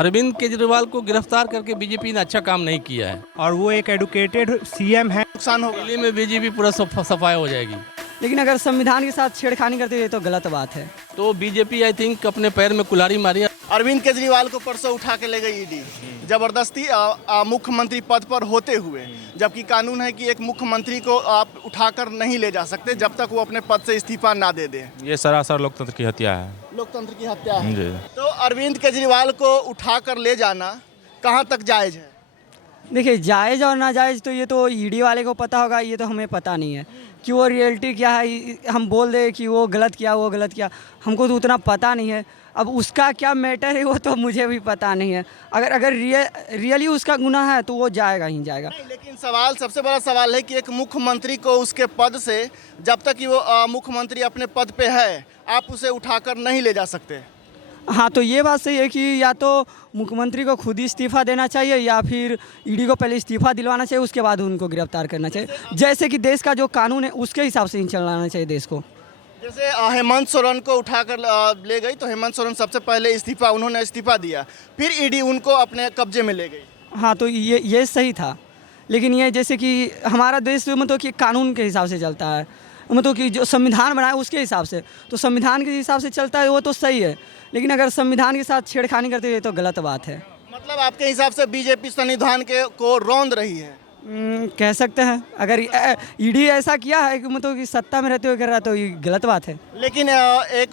अरविंद केजरीवाल को गिरफ्तार करके बीजेपी ने अच्छा काम नहीं किया है और वो एक एडुकेटेड सीएम है। नुकसान होगा। दिल्ली में बीजेपी पूरा सफाया हो जाएगी। लेकिन अगर संविधान के साथ छेड़खानी करते हैं तो गलत बात है। तो बीजेपी आई थिंक अपने पैर में कुल्हाड़ी मारी है। अरविंद केजरीवाल को परसों उठा के ले गई ईडी जबरदस्ती मुख्यमंत्री पद पर होते हुए, जबकि कानून है कि एक मुख्यमंत्री को आप उठाकर नहीं ले जा सकते जब तक वो अपने पद से इस्तीफा ना दे दे। ये सरासर लोकतंत्र की हत्या है। लोकतंत्र की हत्या है। जी। तो अरविंद केजरीवाल को उठाकर ले जाना कहाँ तक जायज है? देखिए, जायज़ और नाजायज़ तो ये तो ईडी वाले को पता होगा, ये तो हमें पता नहीं है कि वो रियलिटी क्या है। हम बोल दे कि वो गलत किया, वो गलत किया, हमको तो उतना पता नहीं है। अब उसका क्या मैटर है वो तो मुझे भी पता नहीं है। अगर रियली उसका गुनाह है तो वो जाएगा ही जाएगा। नहीं, लेकिन सवाल, सबसे बड़ा सवाल है कि एक मुख्यमंत्री को उसके पद से, जब तक कि वो मुख्यमंत्री अपने पद पे है, आप उसे उठाकर नहीं ले जा सकते। हाँ, तो ये बात सही है कि या तो मुख्यमंत्री को खुद ही इस्तीफा देना चाहिए या फिर ईडी को पहले इस्तीफा दिलवाना चाहिए, उसके बाद उनको गिरफ्तार करना चाहिए। जैसे कि देश का जो कानून है उसके हिसाब से ही चलाना चाहिए देश को। जैसे हेमंत सोरेन को उठाकर ले गई तो हेमंत सोरेन सबसे पहले उन्होंने इस्तीफा दिया, फिर ईडी उनको अपने कब्जे में ले गई। हाँ, तो ये सही था। लेकिन ये जैसे कि हमारा देश मतलब कि कानून के हिसाब से चलता है, मतलब कि जो संविधान बनाया उसके हिसाब से, तो संविधान के हिसाब से चलता है वो तो सही है। लेकिन अगर संविधान के साथ छेड़खानी करते हैं तो गलत बात है। मतलब आपके हिसाब से बीजेपी संविधान को रौंद रही है? कह सकते हैं। अगर ईडी ऐसा किया है कि मतलब कि सत्ता में रहते हुए कर रहा है तो ये गलत बात है। लेकिन एक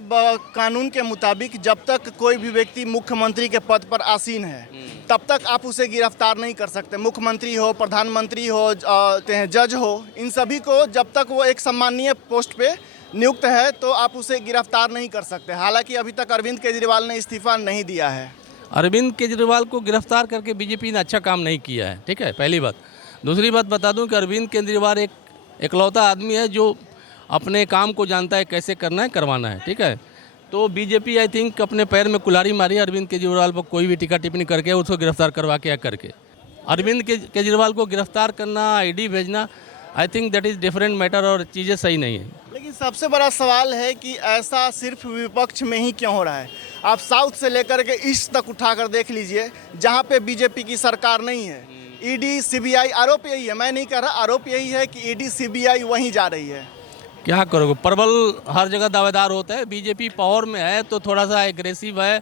कानून के मुताबिक जब तक कोई भी व्यक्ति मुख्यमंत्री के पद पर आसीन है तब तक आप उसे गिरफ्तार नहीं कर सकते। मुख्यमंत्री हो, प्रधानमंत्री हो, जज हो, इन सभी को जब तक वो एक सम्मानीय पोस्ट पे नियुक्त है तो आप उसे गिरफ्तार नहीं कर सकते। हालांकि अभी तक अरविंद केजरीवाल ने इस्तीफा नहीं दिया है। अरविंद केजरीवाल को गिरफ्तार करके बीजेपी ने अच्छा काम नहीं किया है, ठीक है, पहली बात। दूसरी बात बता दूं कि अरविंद केजरीवाल एक इकलौता आदमी है जो अपने काम को जानता है, कैसे करना है, करवाना है, ठीक है। तो बीजेपी आई थिंक अपने पैर में कुल्हाड़ी मारी है अरविंद केजरीवाल पर कोई भी टिक्का टिप्पणी करके उसको गिरफ्तार करवा के या करके। अरविंद केजरीवाल को गिरफ्तार करना, ईडी भेजना, I think that is different matter और चीज़ें सही नहीं है। लेकिन सबसे बड़ा सवाल है कि ऐसा सिर्फ विपक्ष में ही क्यों हो रहा है? आप साउथ से लेकर के ईस्ट तक उठाकर देख लीजिए, जहाँ पे बीजेपी की सरकार नहीं है, ईडी सीबीआई, आरोप यही है, मैं नहीं कह रहा, आरोप यही है कि ईडी सीबीआई वहीं जा रही है। क्या करोगे, प्रबल हर जगह दावेदार होता है। बीजेपी पावर में है तो थोड़ा सा एग्रेसिव है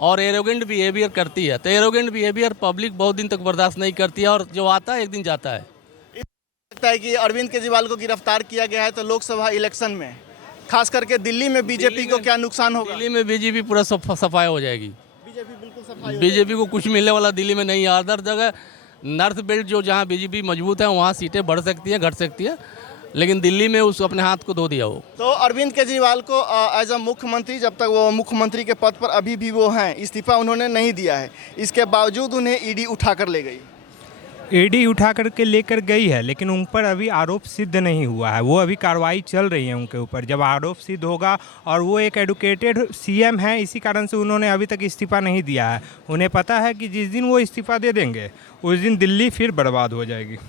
और एरोगेंट बिहेवियर करती है। तो एरोगेंट बिहेवियर पब्लिक बहुत दिन तक बर्दाश्त नहीं करती है और जो आता है एक दिन जाता है। लगता है कि अरविंद केजरीवाल को गिरफ्तार किया गया है तो लोकसभा इलेक्शन में, खास करके दिल्ली में बीजेपी को क्या नुकसान होगा? दिल्ली में बीजेपी पूरा सफाया हो जाएगी। बीजेपी बिल्कुल सफाई। बीजेपी को कुछ मिलने वाला दिल्ली में नहीं है। अदर जगह नॉर्थ बेल्ट जो जहाँ बीजेपी मजबूत है वहाँ सीटें बढ़ सकती हैं, घट सकती है, लेकिन दिल्ली में उस अपने हाथ को धो दिया वो। तो अरविंद केजरीवाल को एज अ मुख्यमंत्री, जब तक वो मुख्यमंत्री के पद पर अभी भी वो हैं, इस्तीफा उन्होंने नहीं दिया है, इसके बावजूद उन्हें ईडी उठाकर ले गई। ईडी उठा करके लेकर गई है, लेकिन उन पर अभी आरोप सिद्ध नहीं हुआ है। वो अभी कार्रवाई चल रही है उनके ऊपर। जब आरोप सिद्ध होगा, और वो एक एडुकेटेड सीएम है, इसी कारण से उन्होंने अभी तक इस्तीफा नहीं दिया है। उन्हें पता है कि जिस दिन वो इस्तीफा दे देंगे उस दिन दिल्ली फिर बर्बाद हो जाएगी।